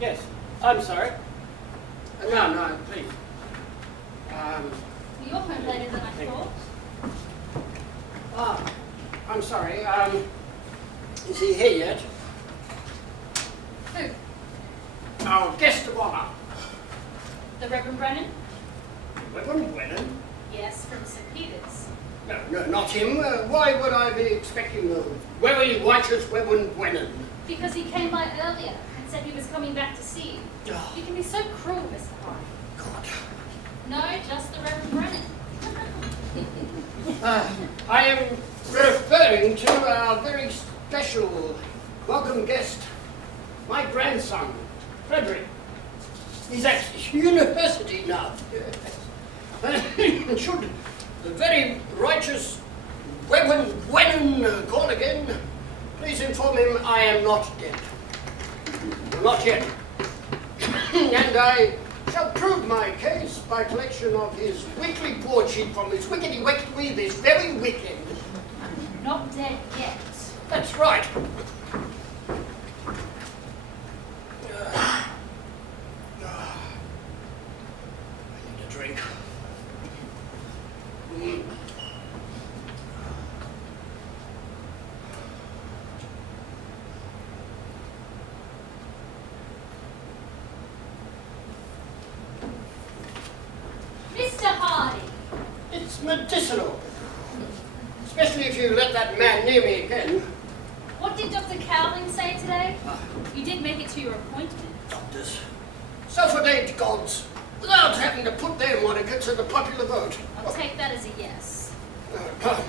Yes. I'm sorry. No, please. You're home later than I thought. I'm sorry. Is he here yet? Who? Our guest of honor. The Reverend Brennan? Reverend Brennan? Yes, from St. Peter's. No, not him. Why would I be expecting the very righteous Reverend Brennan? Because he came by earlier and said he was coming back to see you. Oh. You can be so cruel, Mr. Hardy. God. No, just the Reverend Brennan. I am referring to our very special welcome guest, my grandson, Frederick. He's at university now. Should the very righteous Reverend Brennan call again, please inform him I am not dead. Not yet. And I shall prove my case by collection of his weekly broadsheet from his wickety weekly this very weekend. Not dead yet. That's right. I need a drink. Mr. Hardy! It's medicinal. Especially if you let that man near me again. What did Dr. Cowling say today? You did make it to your appointment. Doctors. Self-ordained gods. Without having to put their moniker to the popular vote. I'll take that as a yes.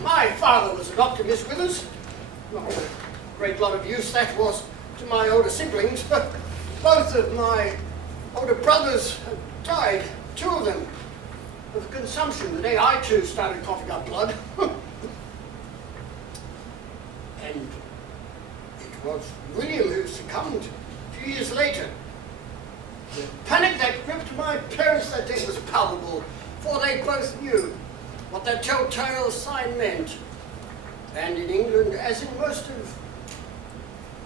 My father was a doctor, Miss Withers. Not a great lot of use that was to my older siblings, but both of my older brothers have died, two of them, of consumption the day I too started coughing up blood. And it was William who succumbed a few years later. The panic that gripped my parents that day was palpable, for they both knew what that telltale sign meant. And in England, as in most of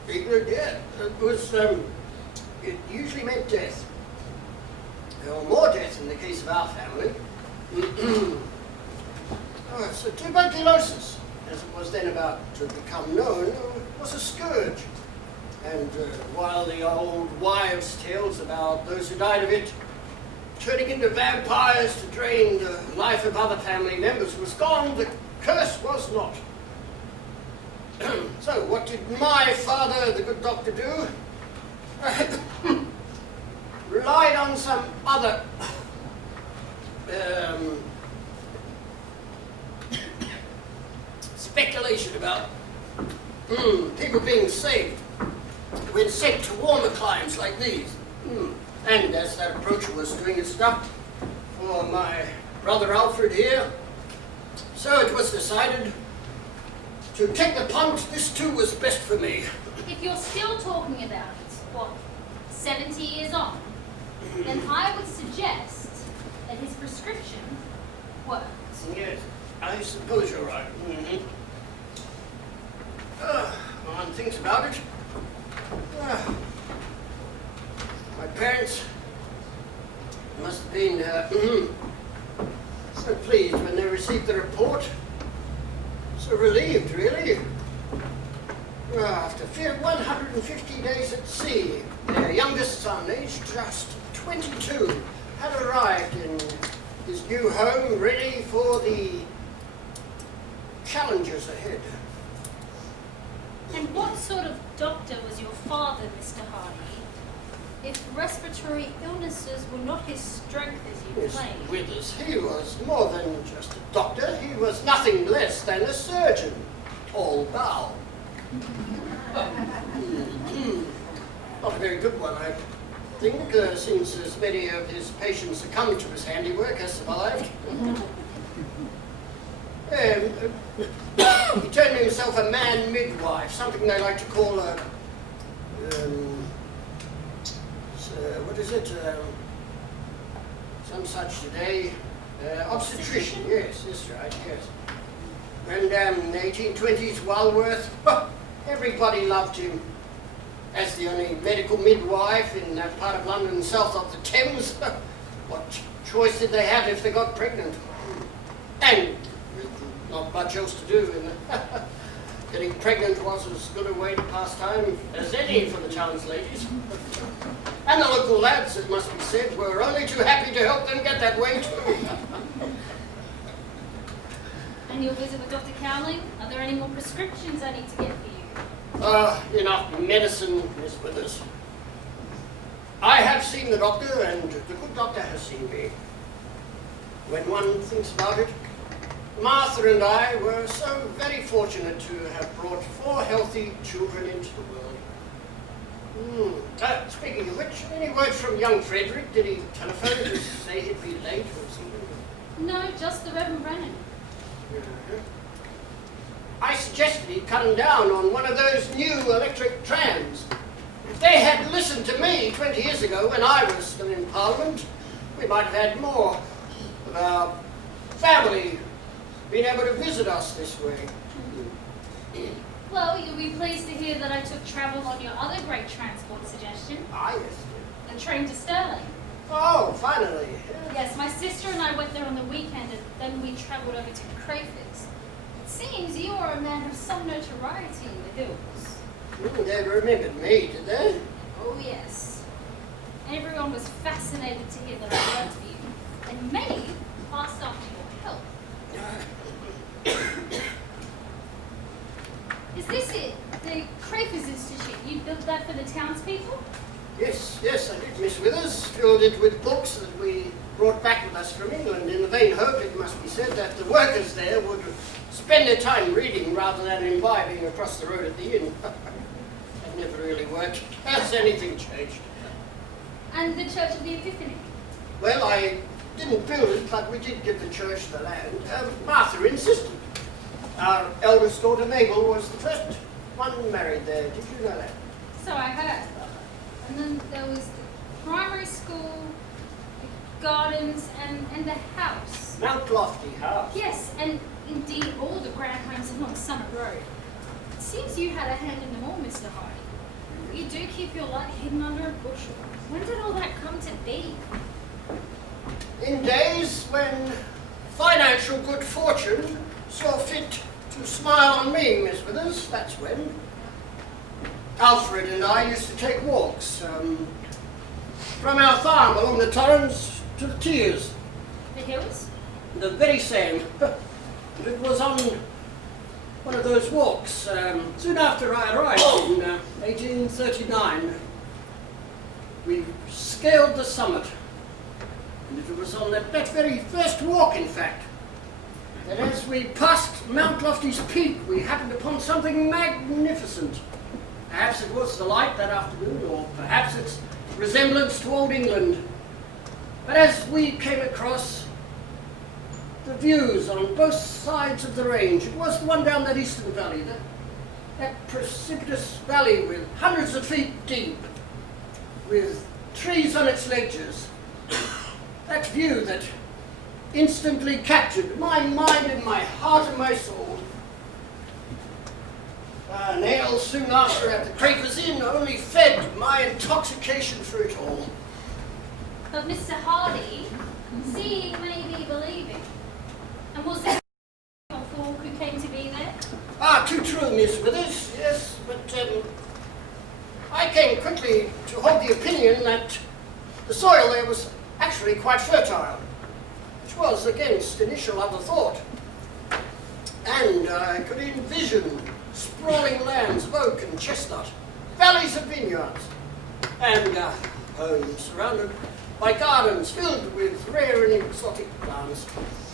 England, yeah, it usually meant death. Or more death in the case of our family. So tuberculosis, as it was then about to become known, was a scourge. And while the old wives' tales about those who died of it turning into vampires to drain the life of other family members was gone, the curse was not. So what did my father, the good doctor, do? Relied on some other speculation about people being saved when sent to warmer climes like these. And as that approach was doing its stuff for my brother Alfred here, so it was decided to take the punt. This too was best for me. If you're still talking about it, what, 70 years on, then I would suggest that his prescription worked. Yes, I suppose you're right. One thinks about it. My parents must have been so pleased when they received the report. So relieved, really. After 150 days at sea, their youngest son, aged just 22, had arrived in his new home, ready for the challenges ahead. And what sort of doctor was your father, Mr. Hardy? If respiratory illnesses were not his strength as you Miss claim. Withers, he was more than just a doctor. He was nothing less than a surgeon. Tall bow. Not a very good one, I think, since as many of his patients succumbed to his handiwork as survived. He termed himself a man midwife, something they like to call a, what is it? Some such today. Obstetrician, yes, that's right, yes. And 1820s Walworth, everybody loved him. As the only medical midwife in that part of London south of the Thames, what choice did they have if they got pregnant? And with not much else to do, and getting pregnant was as good a way to pass time as any for the town's ladies. And the local lads, it must be said, were only too happy to help them get that way too. And your visit with Dr. Cowling? Are there any more prescriptions I need to get for you? Enough medicine, Miss Withers. I have seen the doctor, and the good doctor has seen me. When one thinks about it, Martha and I were so very fortunate to have brought 4 healthy children into the world. Speaking of which, any word from young Frederick? Did he telephone to say he'd be late or something? No, just the Reverend Brennan. I suggested he cut him down on one of those new electric trams. If they had listened to me 20 years ago when I was still in Parliament, we might have had more of our family being able to visit us this way. Well, you'll be pleased to hear that I took travel on your other great transport suggestion, Ah, yes. the train to Stirling. Oh, finally. Yes, my sister and I went there on the weekend, and then we travelled over to Crayford's. It seems you are a man of some notoriety in the hills. They remembered me, did they? Oh, yes. Everyone was fascinated to hear that I worked for you, and many asked after your help. Is this it? The Crayford's Institute? You built that for the townspeople? Yes, I did, Miss Withers. Filled it with books that we brought back with us from England in the vain hope, it must be said, that the workers there would spend their time reading rather than imbibing across the road at the inn. That never really worked. Has anything changed? And the Church of the Epiphany? Well, I didn't build it, but we did give the church the land. Martha insisted. Our eldest daughter, Mabel, was the first one married there. Did you know that? So I heard. And then there was the primary school, the gardens, and the house. Mount Lofty House. Yes, and indeed all the grand homes along Summit Road. It seems you had a hand in them all, Mr. Hardy. You do keep your light hidden under a bushel. When did all that come to be? In days when financial good fortune saw fit to smile on me, Miss Withers, that's when. Alfred and I used to take walks from our farm along the Torrens to the Tears. The hills? The very same. And it was on one of those walks soon after I arrived in 1839. We scaled the summit. And it was on that very first walk, in fact, that as we passed Mount Lofty's peak, we happened upon something magnificent. Perhaps it was the light that afternoon, or perhaps its resemblance to Old England. But as we came across the views on both sides of the range, it was the one down that eastern valley, that precipitous valley with hundreds of feet deep, with trees on its ledges. That view that instantly captured my mind and my heart and my soul. An ale soon after at the Crayford's Inn only fed my intoxication through it all. But Mr. Hardy, seeing may be believing. And was there a folk who came to be there? Ah, too true, Miss Withers, yes, but I came quickly to hold the opinion that the soil there was actually quite fertile, which was against initial other thought. And I could envision sprawling lands of oak and chestnut, valleys of vineyards, and homes surrounded by gardens filled with rare and exotic plants,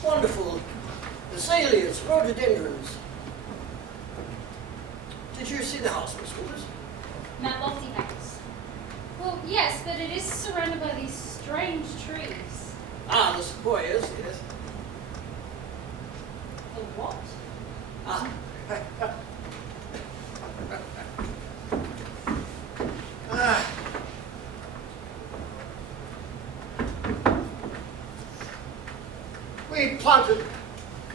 wonderful azaleas, rhododendrons. Did you see the house, Miss Withers? Mount Lofty House. Well, yes, but it is surrounded by these strange trees. Ah, the sequoias, yes. The what? Ah. We planted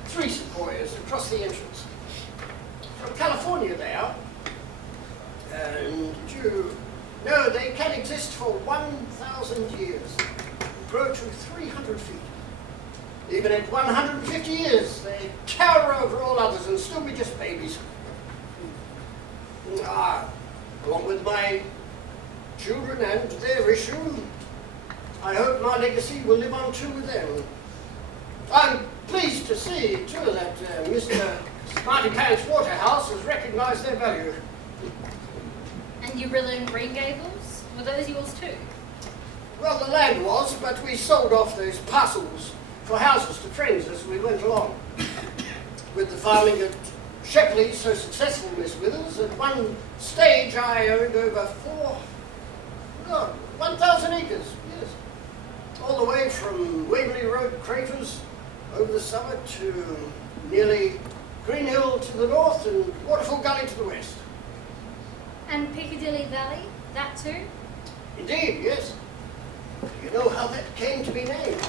3 sequoias across the entrance. From California they are. And did you No, they can exist for 1,000 years, grow to 300 feet. Even at 150 years, they tower over all others and still be just babies. Along with my children and their issue, I hope my legacy will live on too with them. I'm pleased to see, too, that Mr. Smarty Pants Waterhouse has recognized their value. And you really in Green Gables? Were those yours too? Well, the land was, but we sold off those parcels for houses to friends as we went along. With the farming at Shepley so successful, Miss Withers, at one stage I owned over 1,000 acres, yes. All the way from Waverley Road Craters over the summit to nearly Green Hill to the north and Waterfall Gully to the west. And Piccadilly Valley, that too? Indeed, yes. Do you know how that came to be named?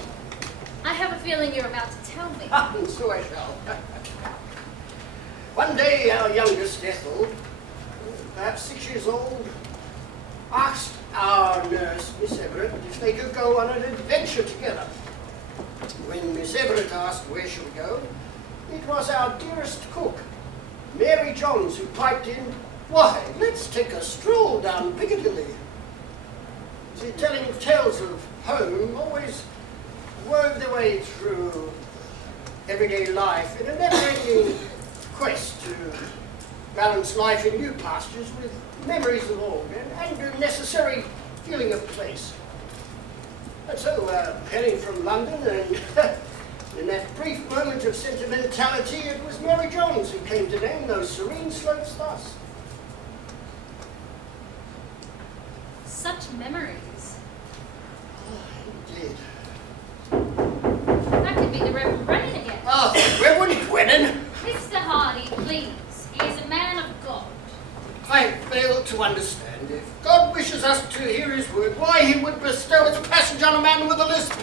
I have a feeling you're about to tell me. And so I shall. One day our youngest, Ethel, perhaps 6 years old, asked our nurse, Miss Everett, if they could go on an adventure together. When Miss Everett asked where should we go, it was our dearest cook, Mary Johns, who piped in, "Why, let's take a stroll down Piccadilly." See, telling tales of home always wove their way through everyday life in a never-ending quest to balance life in new pastures with memories of old and a necessary feeling of place. And so, heading from London, and in that brief moment of sentimentality, it was Mary Johns who came to name those serene slopes thus. Such memories. Indeed. That could be the Reverend Brennan again. Ah, Reverend Brennan! Mr. Hardy, please. He is a man of God. I fail to understand. If God wishes us to hear his word, why he would bestow its passage on a man with a lisp.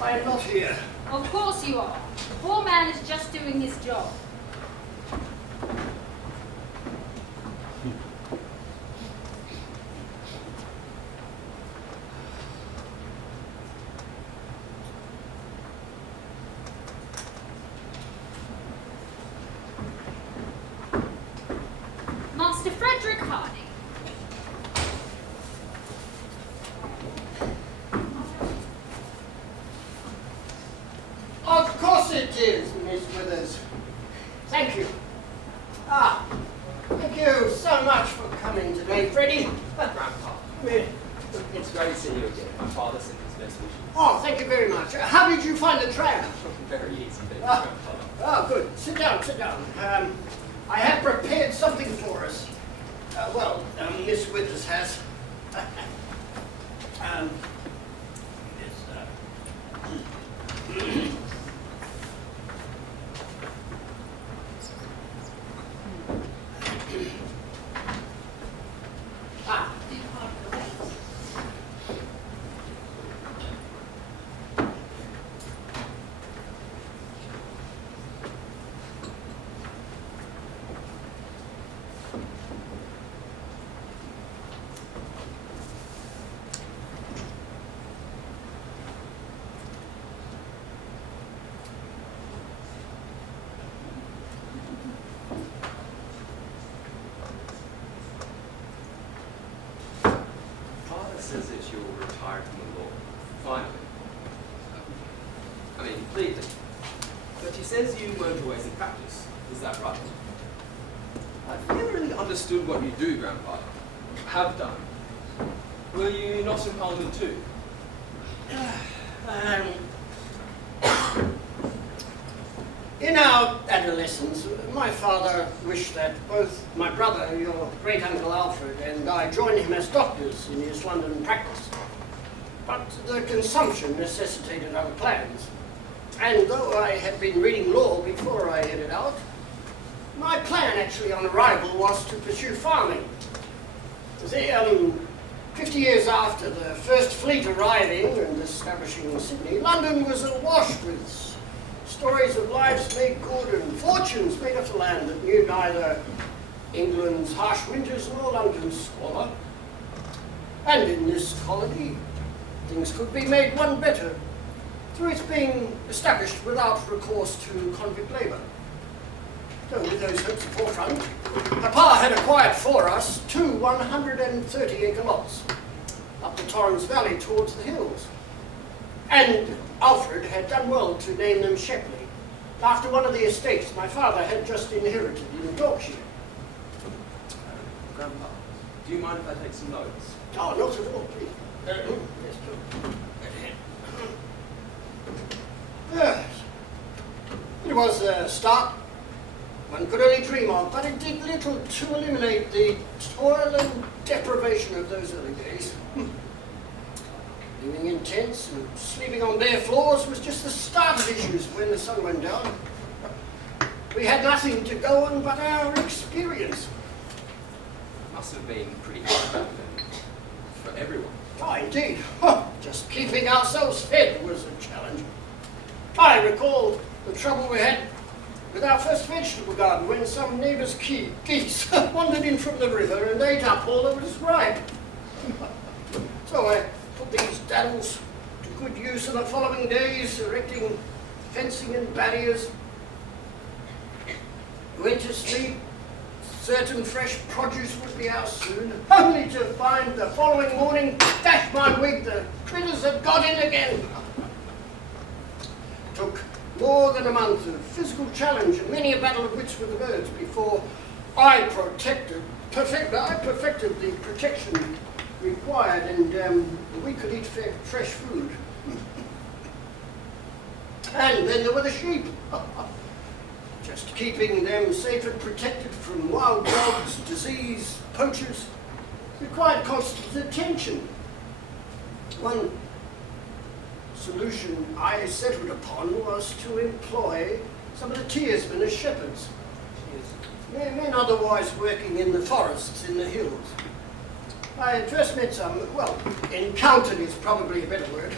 I am not here. Of course you are. The poor man is just doing his job. Master Frederick Hardy. Of course it is, Miss Withers. Thank you. Thank you so much for coming today, Freddie. Grandpa, it's great to see you again. My father sent his best wishes. Oh, thank you very much. How did you find the tram? Very easy, thank you, Ah. Grandpa. Oh, good. Sit down, sit down. I have prepared something for us. Miss Withers has. Father says that you'll retire from the law. Finally. I mean, legally. But he says you won't always in practice. Is that right? I've never really understood what you do, Grandpa. Have done. Were you not in Parliament too? In our adolescence, my father wished that both my brother, your great-uncle Alfred, and I join him as doctors in his London practice. But the consumption necessitated other plans. And though I had been reading law before I headed out, my plan actually on arrival was to pursue farming. See, 50 years after the first fleet arriving and establishing Sydney, London was awash with stories of lives made good and fortunes made off the land that knew neither England's harsh winters nor London's squalor. And in this colony, things could be made one better through its being established without recourse to convict labour. So with those hopes forefront, Papa had acquired for us 2 130-acre lots up the Torrens Valley towards the hills. And Alfred had done well to name them Shepley, after one of the estates my father had just inherited in Yorkshire. Grandpa, do you mind if I take some notes? Oh, not at all, please. Yes, yes. It was a start one could only dream of, but it did little to eliminate the toil and deprivation of those early days. Living in tents and sleeping on bare floors was just the start of issues when the sun went down. We had nothing to go on but our experience. Must have been pretty hard back then for everyone. Oh, indeed. Just keeping ourselves fed was a challenge. I recall the trouble we had with our first vegetable garden when some neighbours' geese wandered in from the river and ate up all that was ripe. So I put these daddles to good use in the following days, erecting fencing and barriers. Went to sleep, certain fresh produce would be ours soon, only to find the following morning, dash my wig, the critters had got in again. Took more than a month of physical challenge and many a battle of wits with the birds before I perfected the protection required, and we could eat fresh food. And then there were the sheep. Just keeping them safe and protected from wild dogs, disease, poachers, required constant attention. One solution I settled upon was to employ some of the tearsmen as shepherds. Men otherwise working in the forests in the hills. I had first met some, well, encountered is probably a better word,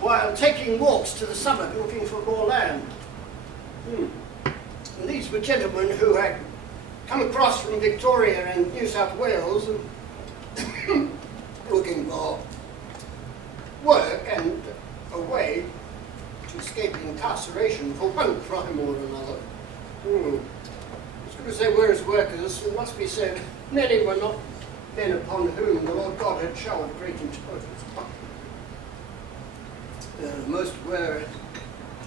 while taking walks to the summit looking for more land. And these were gentlemen who had come across from Victoria and New South Wales and looking for work and a way to escape incarceration for one crime or another. As good as they were as workers, it must be said, many were not men upon whom the Lord God had showered great intelligence. Most were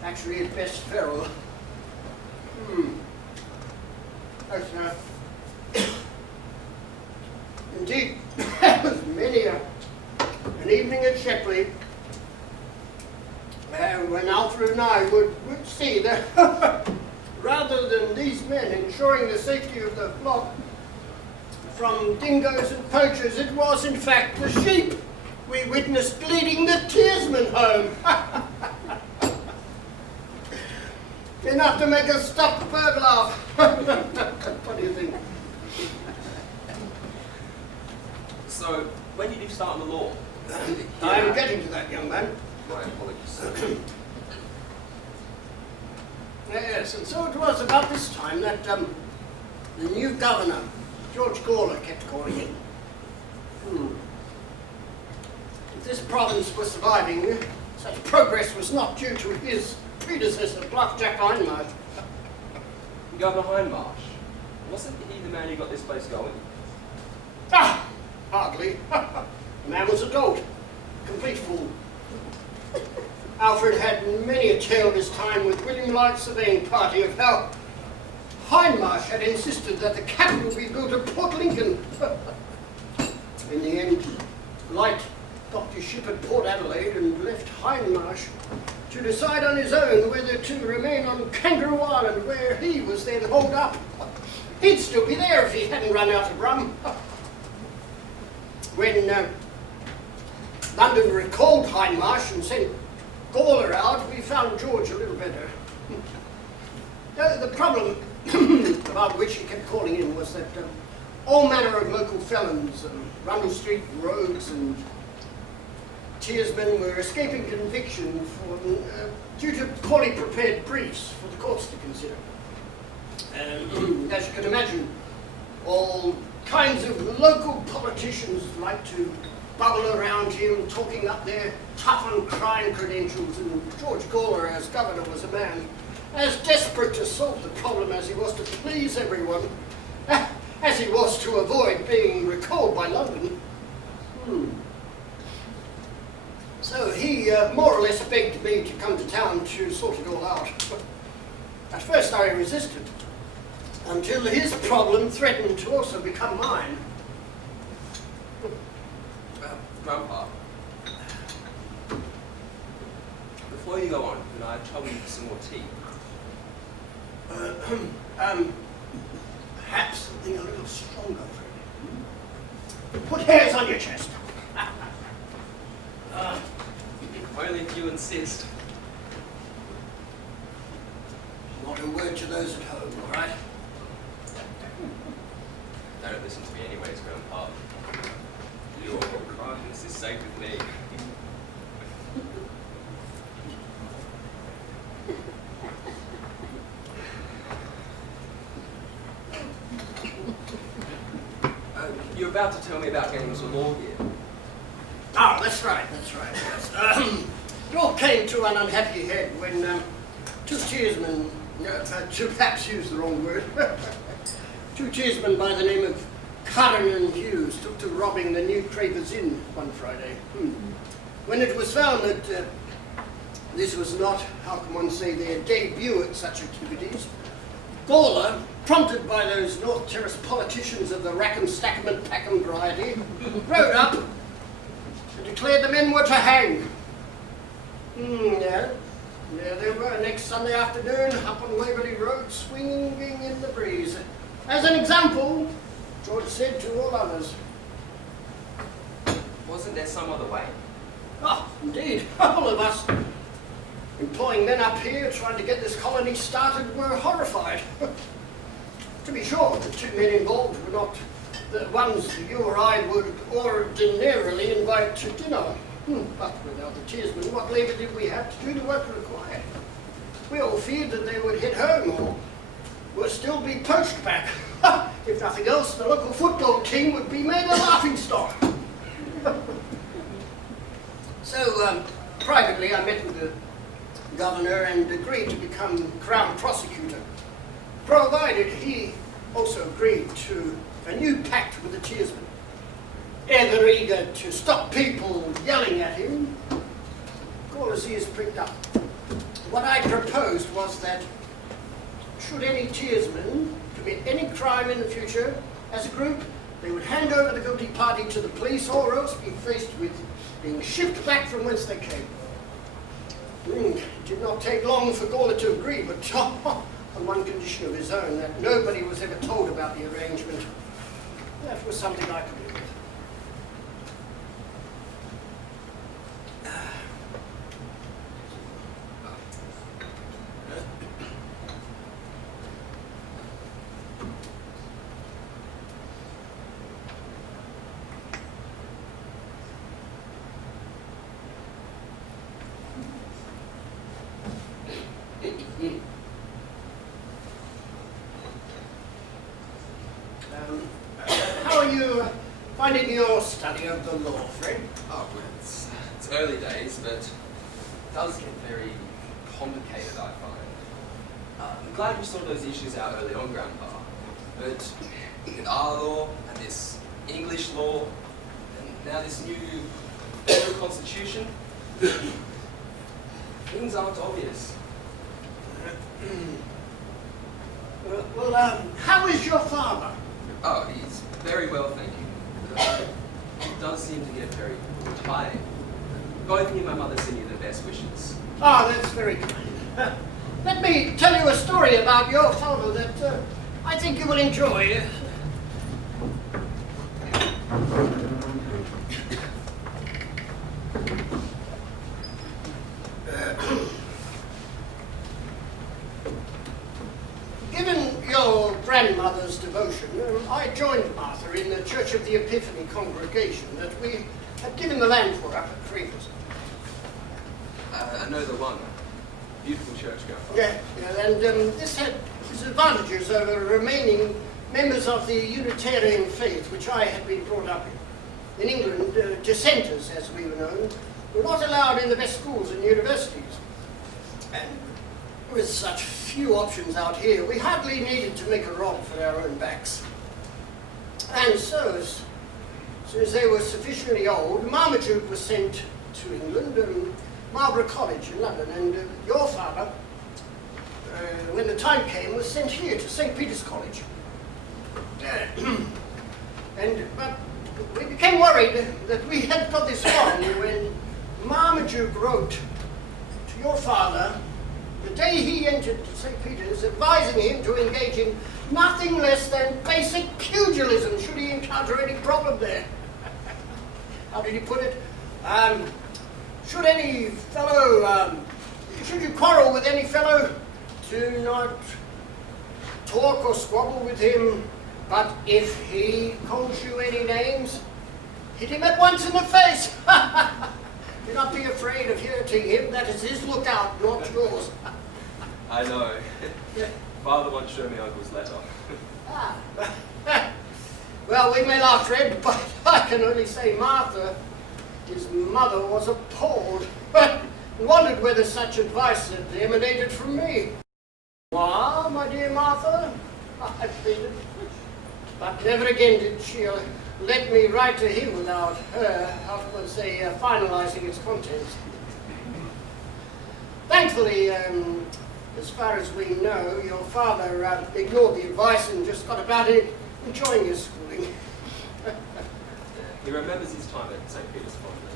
actually at best feral. Indeed, there was many an evening at Shepley when Alfred and I would see that rather than these men ensuring the safety of the flock from dingoes and poachers, it was in fact the sheep we witnessed leading the tearsmen home. Enough to make us stop the bird laugh. What do you think? So, when did you start on the law? I'm getting to that, young man. My apologies. Yes, and so it was about this time that the new governor, George Gawler, kept calling in. If this province was surviving, such progress was not due to his predecessor, Bluff Jack Hindmarsh. Governor Hindmarsh? Wasn't he the man who got this place going? Ah, hardly. The man was a dolt, complete fool. Alfred had many a tale of his time with William Light's surveying party of how Hindmarsh had insisted that the capital be built at Port Lincoln. In the end, Light docked his ship at Port Adelaide and left Hindmarsh to decide on his own whether to remain on Kangaroo Island, where he was then holed up. He'd still be there if he hadn't run out of rum. When London recalled Hindmarsh and sent Gawler out, we found George a little better. The problem about which he kept calling in was that all manner of local felons, Rundle Street rogues and tearsmen were escaping conviction due to poorly prepared briefs for the courts to consider. As you can imagine, all kinds of local politicians like to bubble around him, talking up their tough on crime credentials, and George Gawler, as governor, was a man as desperate to solve the problem as he was to please everyone, as he was to avoid being recalled by London. So he more or less begged me to come to town to sort it all out. At first I resisted, until his problem threatened to also become mine. Grandpa, before you go on, can I trouble you for some more tea? Perhaps something a little stronger, Fred. Put hairs on your chest. Only if you insist. Not a word to those at home, all right? Don't listen to me anyways, Grandpa. Your kindness is safe with me. You're about to tell me about games of law here. Oh, that's right, yes. It all came to an unhappy head when two cheersmen, to perhaps use the wrong word, two cheersmen by the name of Curran and Hughes took to robbing the New Cravers Inn one Friday. When it was found that this was not, how can one say, their debut at such activities, Gawler, prompted by those North Terrace politicians of the Rackham, Stackman, Packham variety, rode up and declared the men were to hang. There they were next Sunday afternoon, up on Waverley Road, swinging in the breeze. As an example, George said to all others. Wasn't there some other way? Oh, indeed. All of us employing men up here trying to get this colony started were horrified. To be sure, the two men involved were not the ones you or I would ordinarily invite to dinner. But without the cheersmen, what labour did we have to do the work required? We all feared that they would head home or would still be poached back. If nothing else, the local football team would be made a laughingstock. So, privately, I met with the governor and agreed to become Crown Prosecutor, provided he also agreed to a new pact with the cheersmen. Ever eager to stop people yelling at him, Gawler's ears pricked up. What I proposed was that should any cheersman commit any crime in the future, as a group, they would hand over the guilty party to the police or else be faced with being shipped back from whence they came. It did not take long for Gawler to agree, but on one condition of his own, that nobody was ever told about the arrangement. That was something I could live with. How are you finding your study of the law, Fred? Oh, well, it's early days, but it does get very complicated, I find. I'm glad you sorted those issues out early on, Grandpa. But with our law and this English law, and now this new federal constitution, things aren't obvious. Well, how is your father? Oh, he's very well, thank you. He does seem to get very tired. Both me and my mother send you the best wishes. Oh, that's very kind. Let me tell you a story about your father that I think you will enjoy. Given your grandmother's devotion, I joined Arthur in the Church of the Epiphany congregation that we had given the land for up at Cravers. I know the one. Beautiful church, Grandpa. Yeah, and this had his advantages over remaining members of the Unitarian faith, which I had been brought up in. In England, dissenters, as we were known, were not allowed in the best schools and universities. And with such few options out here, we hardly needed to make a rod for our own backs. And so, as soon as they were sufficiently old, Marmaduke was sent to England, Marlborough College in London, and your father, when the time came, was sent here to St. Peter's College. But we became worried that we had got this wrong when Marmaduke wrote to your father the day he entered St. Peter's, advising him to engage in nothing less than basic pugilism should he encounter any problem there. How did he put it? Should any fellow, should you quarrel with any fellow, do not talk or squabble with him, but if he calls you any names, hit him at once in the face. Do not be afraid of hurting him. That is his lookout, not yours. I know. Father once showed me Uncle's letter. Well, we may laugh, Fred, but I can only say Martha, his mother, was appalled and wondered whether such advice had emanated from me. Moi, my dear Martha, I pleaded, but never again did she let me write to him without her, how can one say, finalizing its contents. Thankfully, as far as we know, your father ignored the advice and just got about it, enjoying his schooling. He remembers his time at St. Peter's fondly.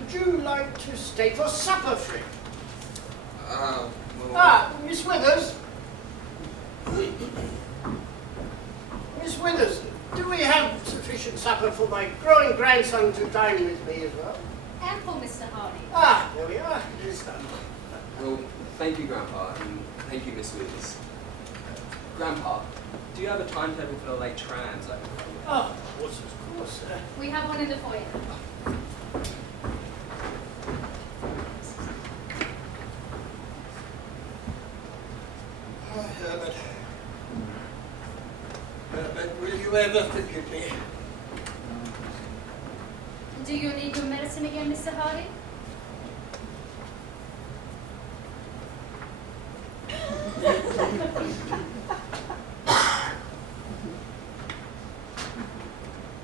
Would you like to stay for supper, Fred? Well... Miss Withers. Miss Withers, do we have sufficient supper for my growing grandson to dine with me as well? Ample, Mr. Hardy. There we are. It is done. Well, thank you, Grandpa, and thank you, Miss Withers. Grandpa, do you have a timetable for the late trams? Of course. We have one in the foyer. Herbert, will you ever forgive me? Do you need your medicine again, Mr. Hardy?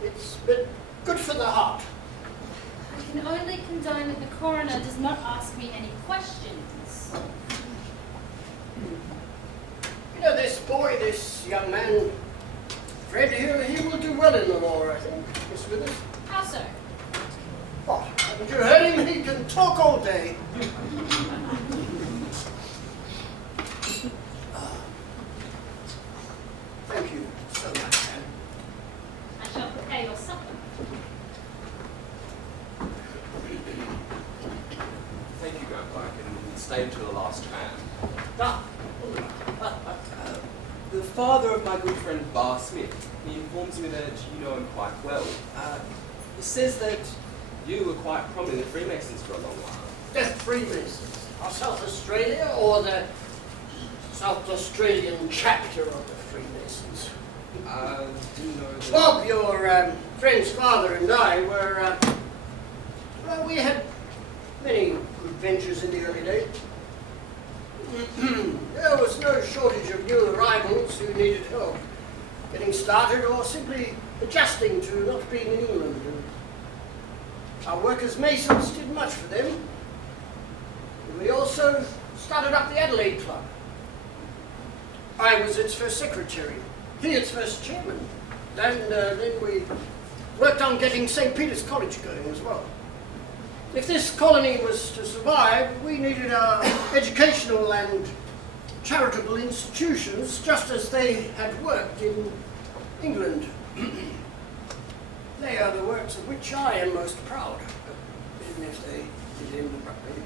It's been good for the heart. I can only condone that the coroner does not ask me any questions. You know, this boy, this young man, Fred, he will do well in the law, I think, Miss Withers. How so? What? Haven't you heard him? He can talk all day. Thank you so much, Anne. I shall prepare your supper. Thank you, Grandpa. I can stay until the last tram. The father of my good friend Bar Smith, he informs me that you know him quite well. He says that you were quite prominent in the Freemasons for a long while. The Freemasons are South Australia or the South Australian chapter of the Freemasons? Do you know that... Bob, your friend's father and I were, well, we had many adventures in the early days. There was no shortage of new arrivals who needed help getting started or simply adjusting to not being in England. And our work as Masons did much for them. And we also started up the Adelaide Club. I was its first secretary, he its first chairman. And then we worked on getting St. Peter's College going as well. If this colony was to survive, we needed educational and charitable institutions just as they had worked in England. They are the works of which I am most proud, even if they did end abruptly.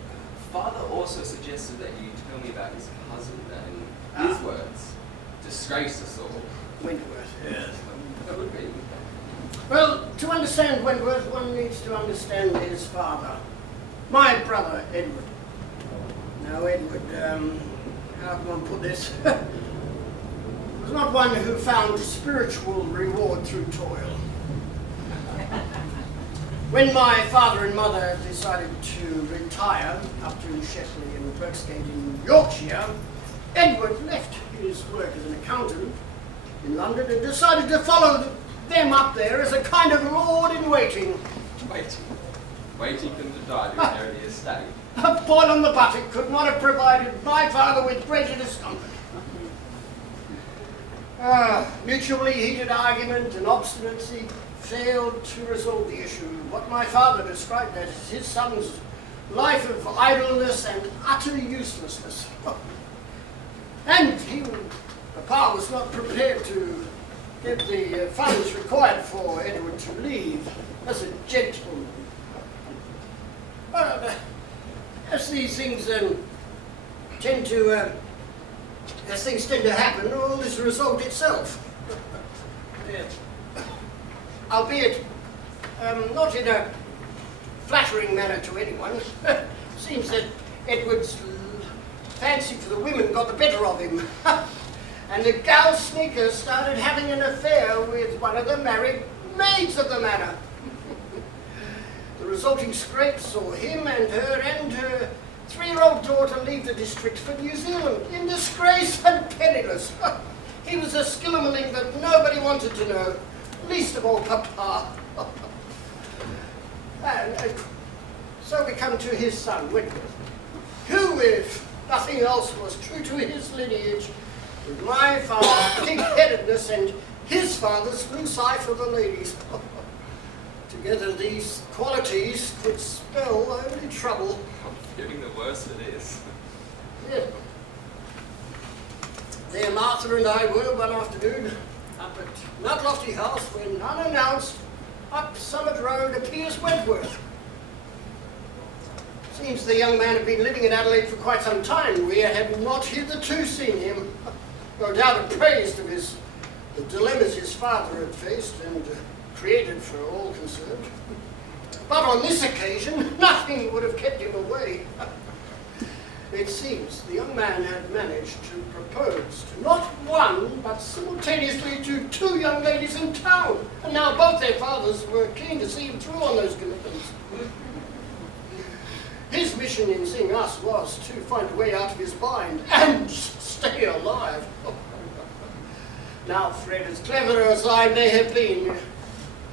Father also suggested that you tell me about his cousin and his words disgraced us all. Wentworth, yes. That would be. Well, to understand Wentworth, one needs to understand his father, my brother, Edward. Now, Edward, how can one put this? Was not one who found spiritual reward through toil. When my father and mother decided to retire up to Shepley and Berksgate in Yorkshire, Edward left his work as an accountant in London and decided to follow them up there as a kind of lord-in-waiting. Waiting for them to die to inherit the estate. A boil on the buttock could not have provided my father with greater discomfort. Mutually heated argument and obstinacy failed to resolve the issue. What my father described as his son's life of idleness and utter uselessness. And Papa was not prepared to get the funds required for Edward to leave as a gentleman. As these things tend to happen, all this resolved itself. Albeit not in a flattering manner to anyone. Seems that Edward's fancy for the women got the better of him. And the gal sneaker started having an affair with one of the married maids of the manor. The resulting scrape saw him and her 3-year-old daughter leave the district for New Zealand in disgrace and penniless. He was a skillimaling that nobody wanted to know, least of all Papa. And so we come to his son, Wentworth, who, if nothing else, was true to his lineage, with my father's pig-headedness and his father's loose eye for the ladies. Together these qualities could spell only trouble. I'm feeling the worst it is. Yeah. There Martha and I were one afternoon up at Mount Lofty House when, unannounced, up Summit Road appears Wentworth. Seems the young man had been living in Adelaide for quite some time. We had not hitherto seen him. No doubt appraised of the dilemmas his father had faced and created for all concerned. But on this occasion, nothing would have kept him away. It seems the young man had managed to propose to not one, but simultaneously to 2 young ladies in town. And now both their fathers were keen to see him through on those commitments. His mission in seeing us was to find a way out of his bind and stay alive. Now, Fred, as clever as I may have been,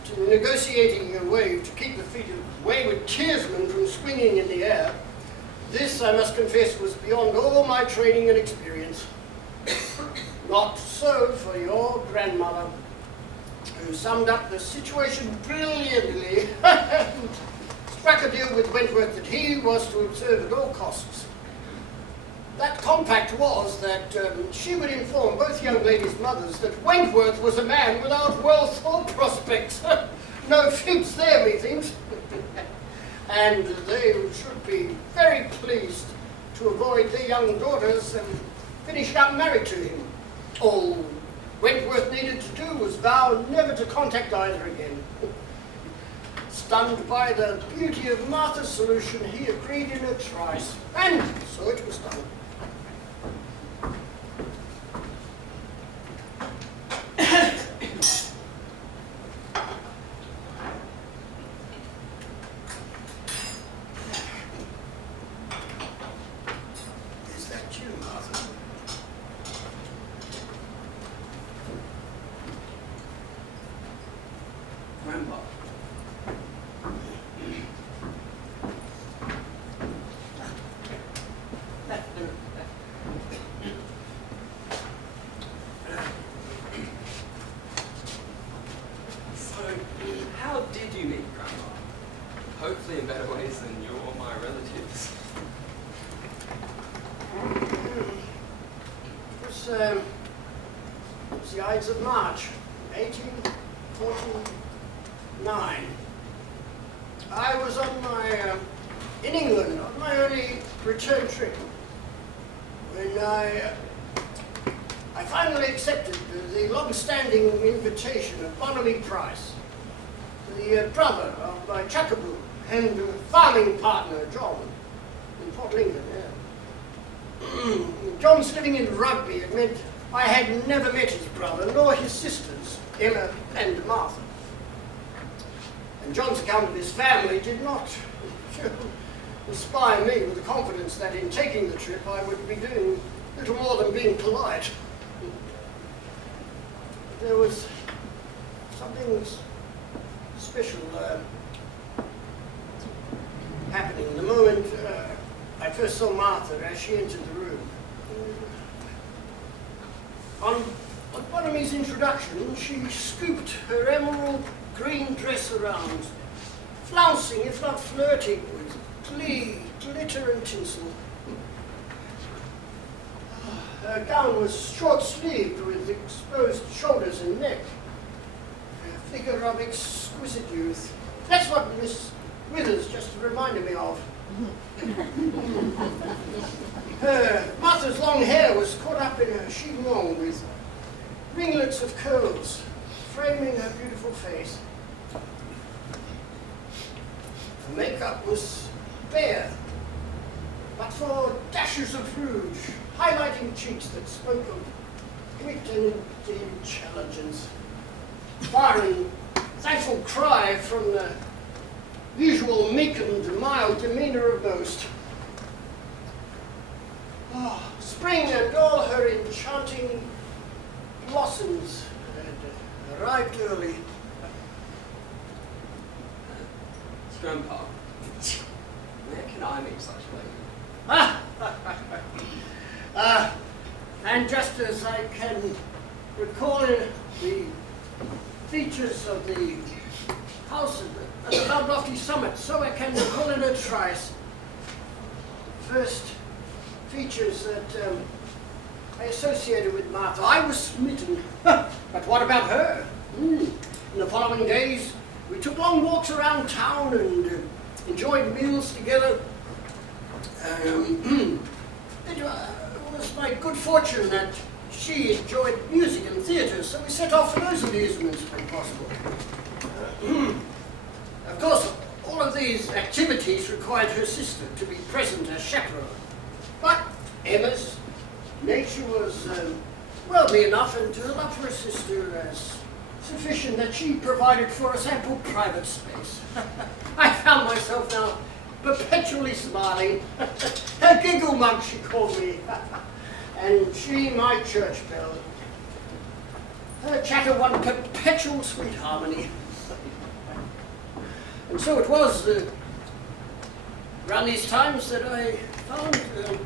to negotiating a way to keep the feet of wayward tearsmen from swinging in the air, this, I must confess, was beyond all my training and experience. Not so for your grandmother, who summed up the situation brilliantly and struck a deal with Wentworth that he was to observe at all costs. That compact was that she would inform both young ladies' mothers that Wentworth was a man without wealth or prospects. No fibs there, methinks. And they should be very pleased to avoid their young daughters and finish up married to him. All Wentworth needed to do was vow never to contact either again. Stunned by the beauty of Martha's solution, he agreed in a trice, and so it was done. Is that you, Martha? Grandpa. How did you meet Grandma? Hopefully in better ways than you or my relatives. It was the Ides of March, 1849. I was on in England on my early return trip when I finally accepted the long-standing invitation of Bonamy Price the brother of my chuckaboo and farming partner, John, in Port Lincoln, yeah. John's living in Rugby. It meant I had never met his brother, nor his sisters, Emma and Martha. And John's account of his family did not inspire me with the confidence that in taking the trip I would be doing little more than being polite. There was something special happening the moment I first saw Martha as she entered the room. On Bonamy's introduction, she scooped her emerald green dress around, flouncing, if not flirting, with glee, glitter and tinsel. Her gown was short-sleeved with exposed shoulders and neck. A figure of exquisite youth. That's what Miss Withers just reminded me of. Martha's long hair was caught up in a chignon with ringlets of curls framing her beautiful face. Her makeup was bare, but for dashes of rouge, highlighting cheeks that spoke of wit and intelligence. Foreign, thankful cry from the usual meek and mild demeanour of most. Oh, spring and all her enchanting blossoms had arrived early. Grandpa, where can I meet such lady? And just as I can recall the features of the house at the Mount Lofty Summit, so I can recall in a trice first features that I associated with Martha. I was smitten. But what about her? In the following days, we took long walks around town and enjoyed meals together. It was my good fortune that she enjoyed music and theatre, so we set off for those amusements when possible. Of course, all of these activities required her sister to be present as chaperone. But Emma's nature was worldly enough, and her love for her sister as sufficient that she provided for us ample private space. I found myself now perpetually smiling. Her giggle mug, she called me, and she my church bell. Her chatter one perpetual sweet harmony. And so it was around these times that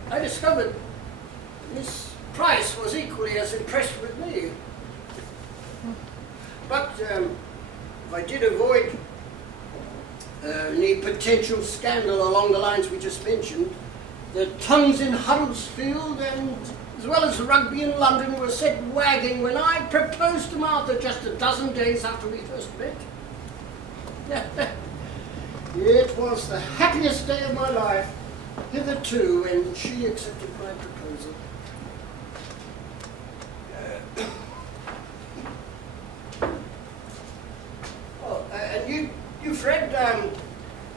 I discovered Miss Price was equally as impressed with me. But if I did avoid any potential scandal along the lines we just mentioned, the tongues in Huddersfield and as well as Rugby in London were set wagging when I proposed to Martha just a dozen days after we first met. It was the happiest day of my life hitherto when she accepted my proposal. And you Fred,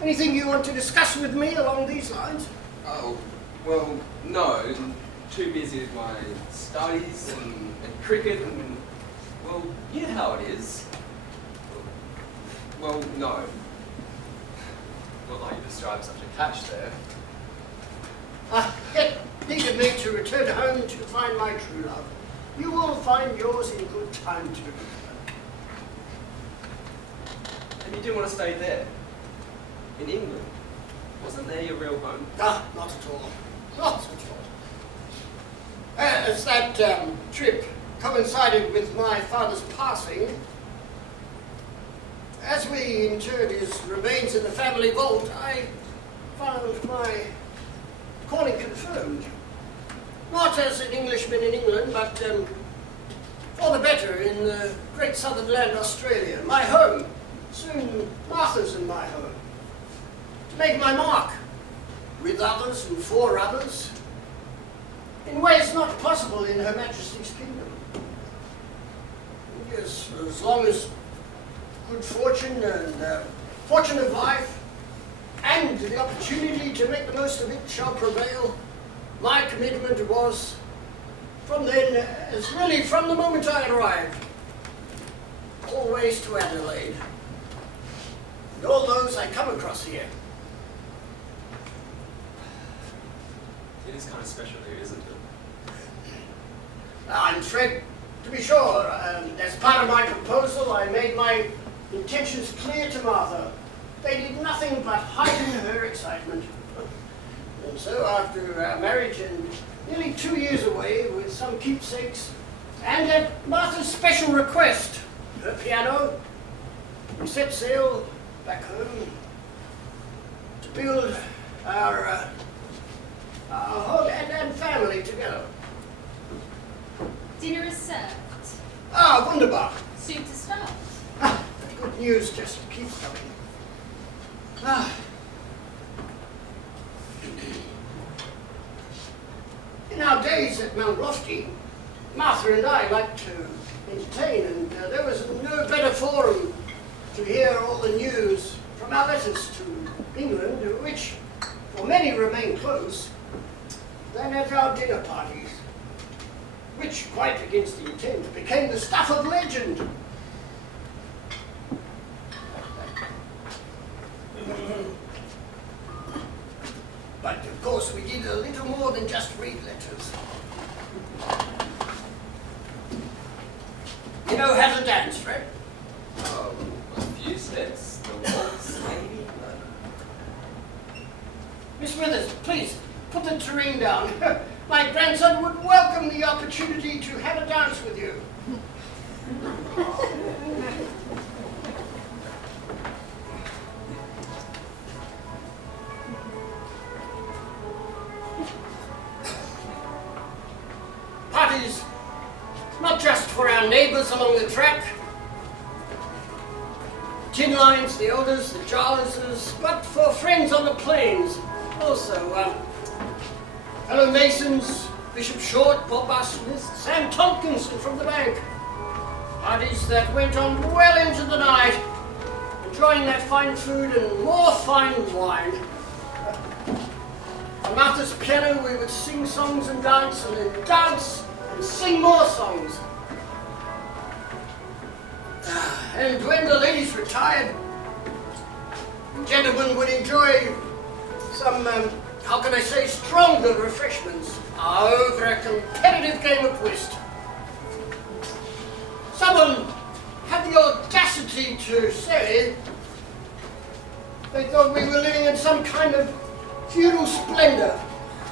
anything you want to discuss with me along these lines? Oh, well, no. I'm too busy with my studies and cricket and, well, you know how it is. Well, no. Not like you described such a catch there. It needed me to return home to find my true love. You will find yours in good time too. And you didn't want to stay there? In England? Wasn't there your real home? Not at all. Not at all. As that trip coincided with my father's passing, as we interred his remains in the family vault, I found my calling confirmed. Not as an Englishman in England, but for the better in the great southern land, Australia, my home. Soon Martha's and my home. To make my mark, with others and for others, in ways not possible in Her Majesty's kingdom. Yes, as long as good fortune and fortune of life, and the opportunity to make the most of it shall prevail, my commitment was, from then, as really from the moment I arrived, always to Adelaide, and all those I come across here. It is kind of special here, isn't it? And Fred, to be sure, as part of my proposal, I made my intentions clear to Martha. They did nothing but heighten her excitement. And so after our marriage and nearly 2 years away with some keepsakes, and at Martha's special request, her piano, we set sail back home to build our home and family together. Dinner is served. Ah, wunderbar. Soup to start. Ah, the good news just keeps coming. Ah. In our days at Mount Lofty, Martha and I liked to entertain, and there was no better forum to hear all the news from our letters to England, which for many remain close, than at our dinner parties, which, quite against the intent, became the stuff of legend. But of course we did a little more than just read letters. You know how to dance, Fred? A few steps. The waltz, maybe? Miss Withers, please, put the tureen down. My grandson would welcome the opportunity to have a dance with you. Parties, not just for our neighbours along the track, tin lines, the elders, the Jarleses, but for friends on the plains. Also, fellow Masons, Bishop Short, Bob R. Smith, Sam Tompkinson from the bank. Parties that went on well into the night, enjoying that fine food and more fine wine. On Martha's piano we would sing songs and dance, and then dance and sing more songs. And when the ladies retired, the gentlemen would enjoy some, how can I say, stronger refreshments over a competitive game of whist. Someone had the audacity to say they thought we were living in some kind of feudal splendor.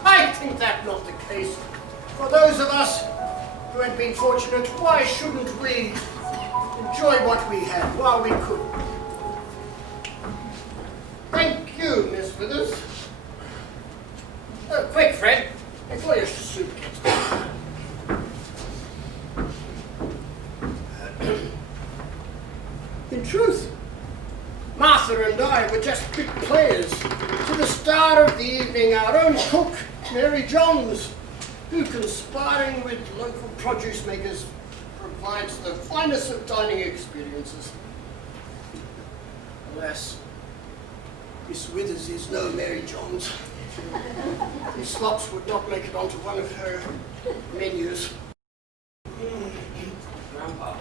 I think that's not the case. For those of us who had been fortunate, why shouldn't we enjoy what we had while we could? Thank you, Miss Withers. Quick, Fred, before your soup gets done. In truth, Martha and I were just big players to the star of the evening, our own cook, Mary Johns, who, conspiring with local produce makers, provides the finest of dining experiences. Alas, Miss Withers is no Mary Johns. These slops would not make it onto one of her menus. Grandpa,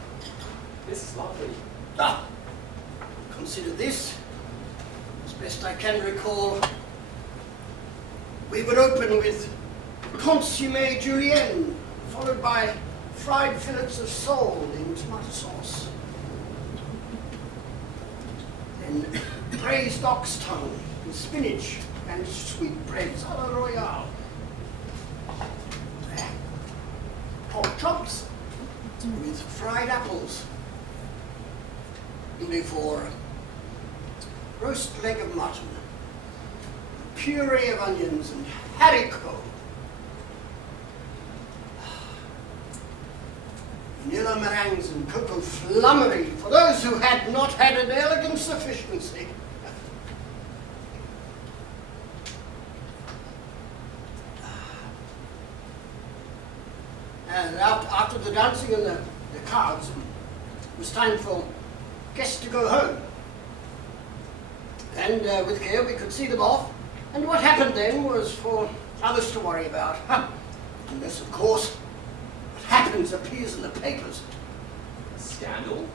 this is lovely. Ah, consider this. As best I can recall, we would open with consommé julienne, followed by fried fillets of sole in tomato sauce. Then braised ox tongue with spinach and sweetbreads a la royale. Pork chops with fried apples. Before roast leg of mutton, puree of onions and haricot, vanilla meringues and cocoa flummery for those who had not had an elegant sufficiency. And after the dancing and the cards, it was time for guests to go home. And with care we could see them off, and what happened then was for others to worry about. Unless, of course, what happens appears in the papers. A scandal?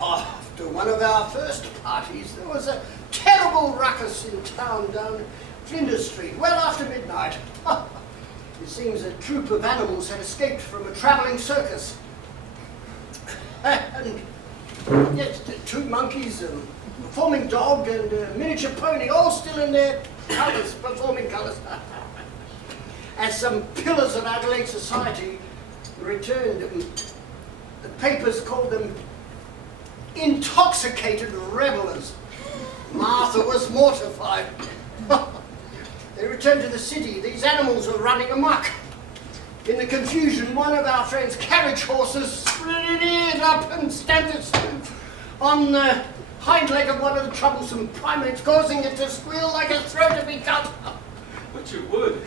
After one of our first parties, there was a terrible ruckus in town down Flinders Street, well after midnight. It seems a troop of animals had escaped from a travelling circus. And yes, the 2 monkeys, a performing dog and a miniature pony, all still in their colours, performing colours. As some pillars of Adelaide society returned, the papers called them intoxicated revellers. Martha was mortified. They returned to the city. These animals were running amok. In the confusion, one of our friend's carriage horses reared up and stamped itself on the hind leg of one of the troublesome primates, causing it to squeal like a throat to be cut. Which it would.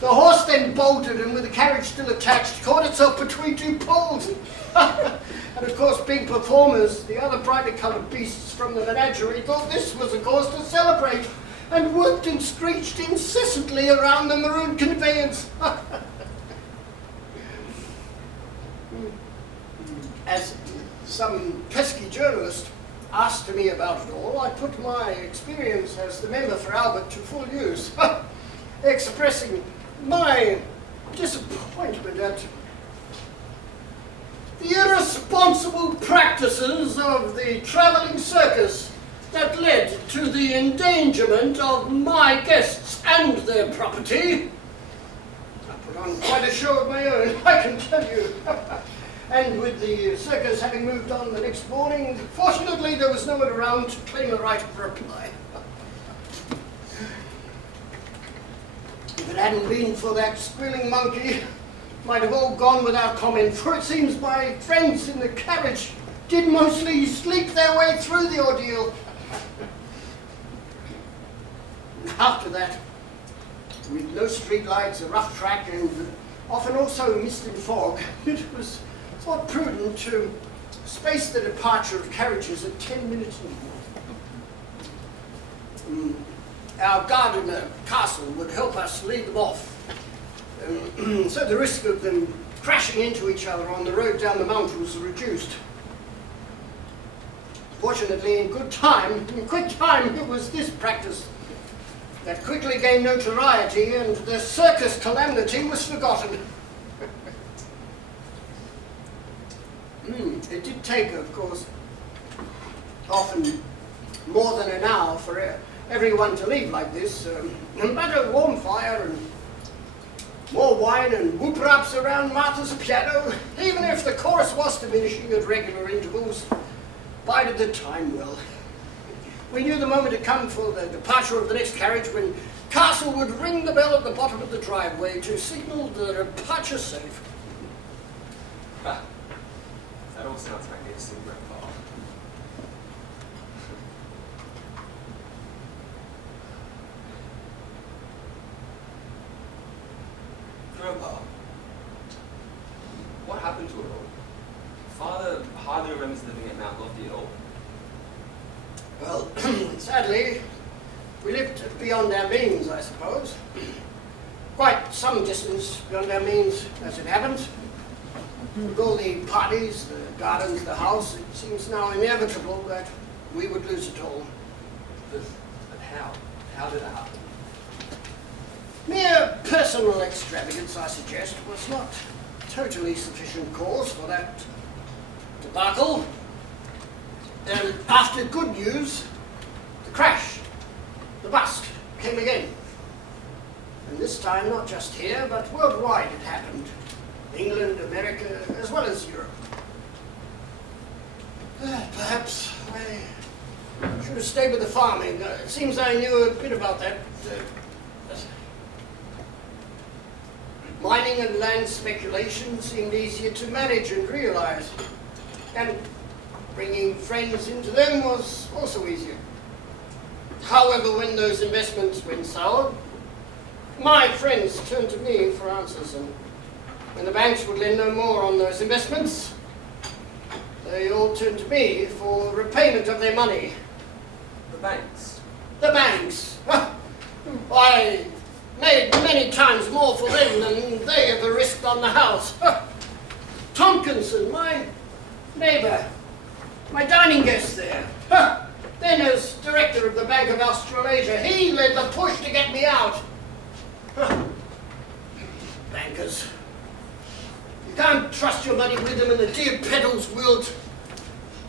The horse then bolted and, with the carriage still attached, caught itself between 2 poles. And of course, being performers, the other brightly coloured beasts from the menagerie thought this was a cause to celebrate, and whooped and screeched incessantly around the maroon conveyance. As some pesky journalist asked me about it all, I put my experience as the member for Albert to full use, expressing my disappointment at the irresponsible practices of the travelling circus that led to the endangerment of my guests and their property. I put on quite a show of my own, I can tell you. And with the circus having moved on the next morning, fortunately there was no one around to claim a right of reply. If it hadn't been for that squealing monkey, might have all gone without comment, for it seems my friends in the carriage did mostly sleep their way through the ordeal. After that, with no street lights, a rough track, and often also mist and fog, it was thought prudent to space the departure of carriages at 10 minutes intervals. Our gardener, Castle, would help us lead them off, so the risk of them crashing into each other on the road down the mount was reduced. Fortunately, in quick time, it was this practice that quickly gained notoriety, and the circus calamity was forgotten. It did take, of course, often more than an hour for everyone to leave like this, but a warm fire and more wine and whoop-raps around Martha's piano, even if the chorus was diminishing at regular intervals, bided the time well. We knew the moment had come for the departure of the next carriage when Castle would ring the bell at the bottom of the driveway to signal the departure safe. That all sounds magnificent, Grandpa. Grandpa, what happened to it all? Father hardly remembers living at Mount Lofty at all. Well, sadly, we lived beyond our means, I suppose. Quite some distance beyond our means, as it happens. With all the parties, the gardens, the house, it seems now inevitable that we would lose it all. But how? How did it happen? Mere personal extravagance, I suggest, was not totally sufficient cause for that debacle. And after good news, the crash, the bust, came again. And this time, not just here, but worldwide it happened. England, America, as well as Europe. Perhaps I should have stayed with the farming. It seems I knew a bit about that. Mining and land speculation seemed easier to manage and realize. And bringing friends into them was also easier. However, when those investments went sour, my friends turned to me for answers, and when the banks would lend no more on those investments, They all turned to me for repayment of their money. The banks. The banks. I made many times more for them than they ever risked on the house. Tompkinson, my neighbour, my dining guest there, then as director of the Bank of Australasia, he led the push to get me out. Bankers. You can't trust your money with them, and the dear pedals wilt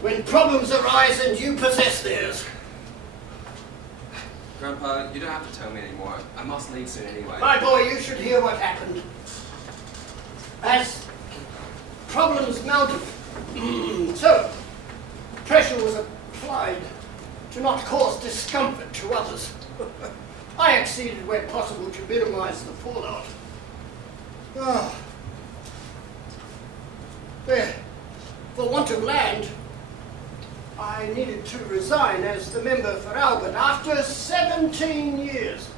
when problems arise and you possess theirs. Grandpa, you don't have to tell me anymore. I must leave soon anyway. My boy, you should hear what happened. As problems mounted, so pressure was applied to not cause discomfort to others. I acceded where possible to minimize the fallout. There, for want of land, I needed to resign as the member for Albert after 17 years.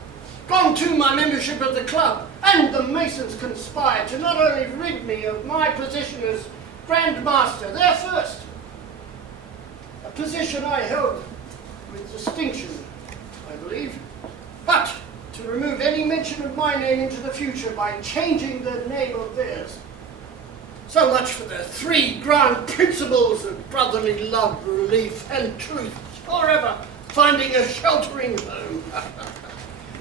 Gone too my membership of the club, and the Masons conspired to not only rid me of my position as Grand Master, their first, a position I held with distinction, I believe, but to remove any mention of my name into the future by changing the name of theirs. So much for the 3 grand principles of brotherly love, relief, and truth, forever finding a sheltering home.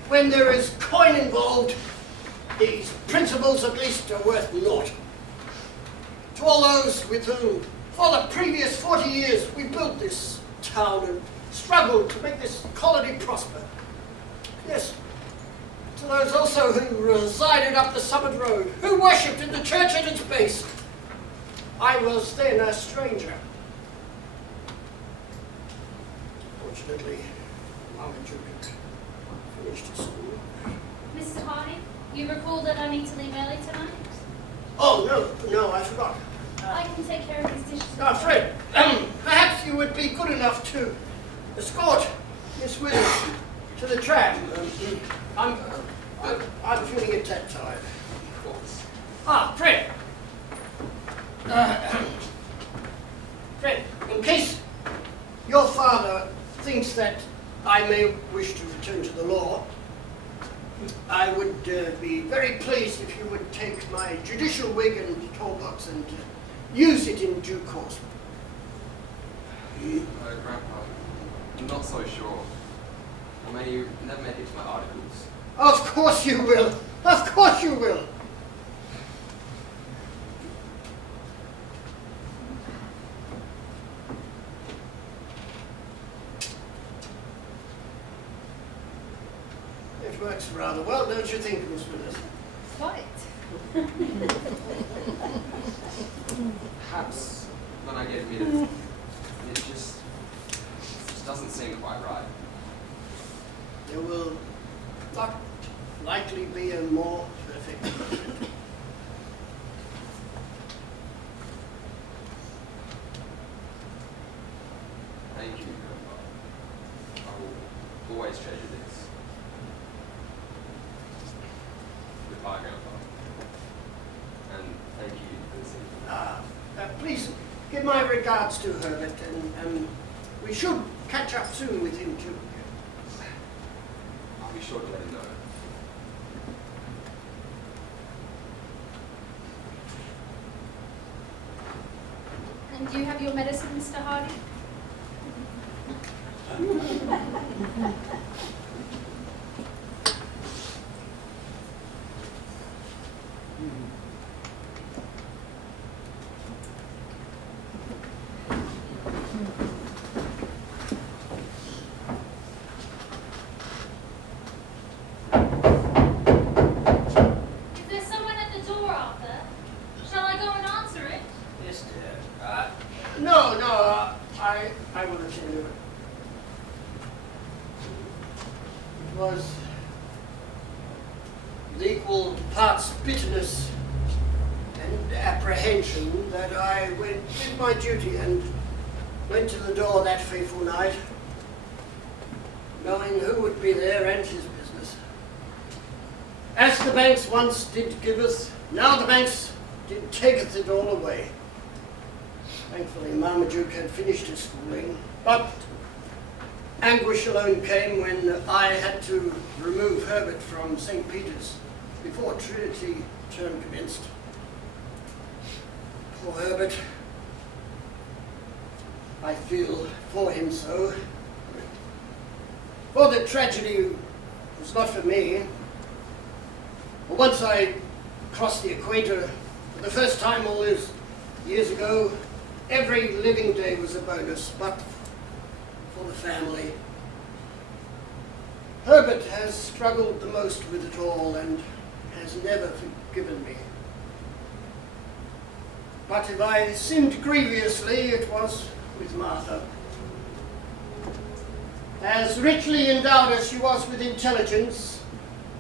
When there is coin involved, these principles at least are worth naught. To all those with whom, for the previous 40 years, we built this town and struggled to make this colony prosper. Yes, to those also who resided up the Summit Road, who worshipped in the church at its base. I was then a stranger. Fortunately, Marmaduke had finished his school. Mr. Hardy, you recall that I need to leave early tonight? Oh, no, I forgot. I can take care of these dishes. Fred, perhaps you would be good enough to escort Miss Williams to the tram. I'm feeling a tad tired. Of course. Fred. Fred, in case your father thinks that I may wish to return to the law, I would be very pleased if you would take my judicial wig and toolbox and use it in due course. Grandpa, I'm not so sure. I may never make it to my articles. Of course you will. Of course you will. It works rather well, don't you think, Miss Willis? Quite. Perhaps when I get admitted, it just doesn't seem quite right. There will not likely be a more perfect moment. Thank you, Grandpa. I will always treasure this. Goodbye, Grandpa. And thank you for this evening. Please give my regards to Herbert, and we should catch up soon with him too. I'll be sure to let him know. And do you have your medicine, Mr. Hardy? Is there someone at the door, Arthur? Shall I go and answer it? Yes, dear. No, I will attend to it. It was with equal parts bitterness and apprehension that I did my duty and went to the door that fateful night, knowing who would be there and his business. As the banks once did giveth, now the banks did taketh it all away. Thankfully, Marmaduke had finished his schooling, but anguish alone came when I had to remove Herbert from St. Peter's before Trinity term commenced. Poor Herbert. I feel for him so. For the tragedy was not for me. Once I crossed the equator for the first time all those years ago, every living day was a bonus, but for the family. Herbert has struggled the most with it all and has never forgiven me. But if I sinned grievously, it was with Martha. As richly endowed as she was with intelligence,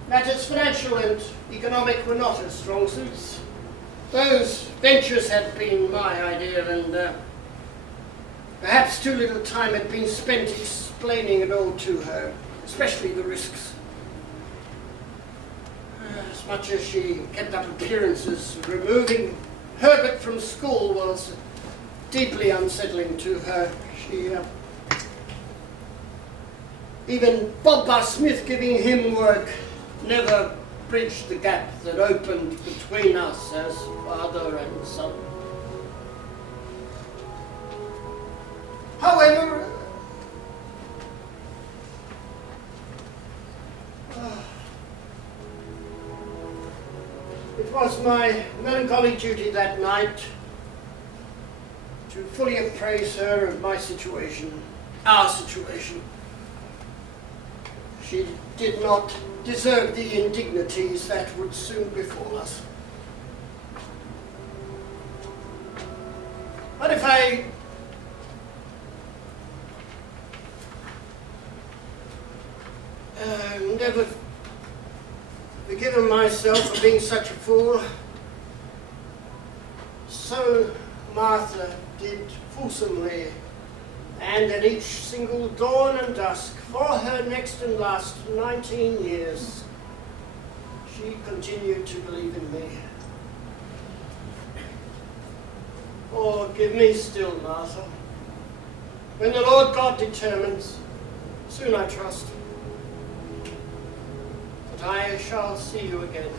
matters financial and economic were not her strong suits. Those ventures had been my idea, and perhaps too little time had been spent explaining it all to her, especially the risks. As much as she kept up appearances, removing Herbert from school was deeply unsettling to her. Even Bob Bar Smith giving him work never bridged the gap that opened between us as father and son. However, it was my melancholy duty that night to fully appraise her of my situation, our situation. She did not deserve the indignities that would soon befall us. But if I never forgiven myself for being such a fool, so Martha did fulsomely, and at each single dawn and dusk for her next and last 19 years, she continued to believe in me. Forgive me still, Martha. When the Lord God determines, soon I trust, that I shall see you again.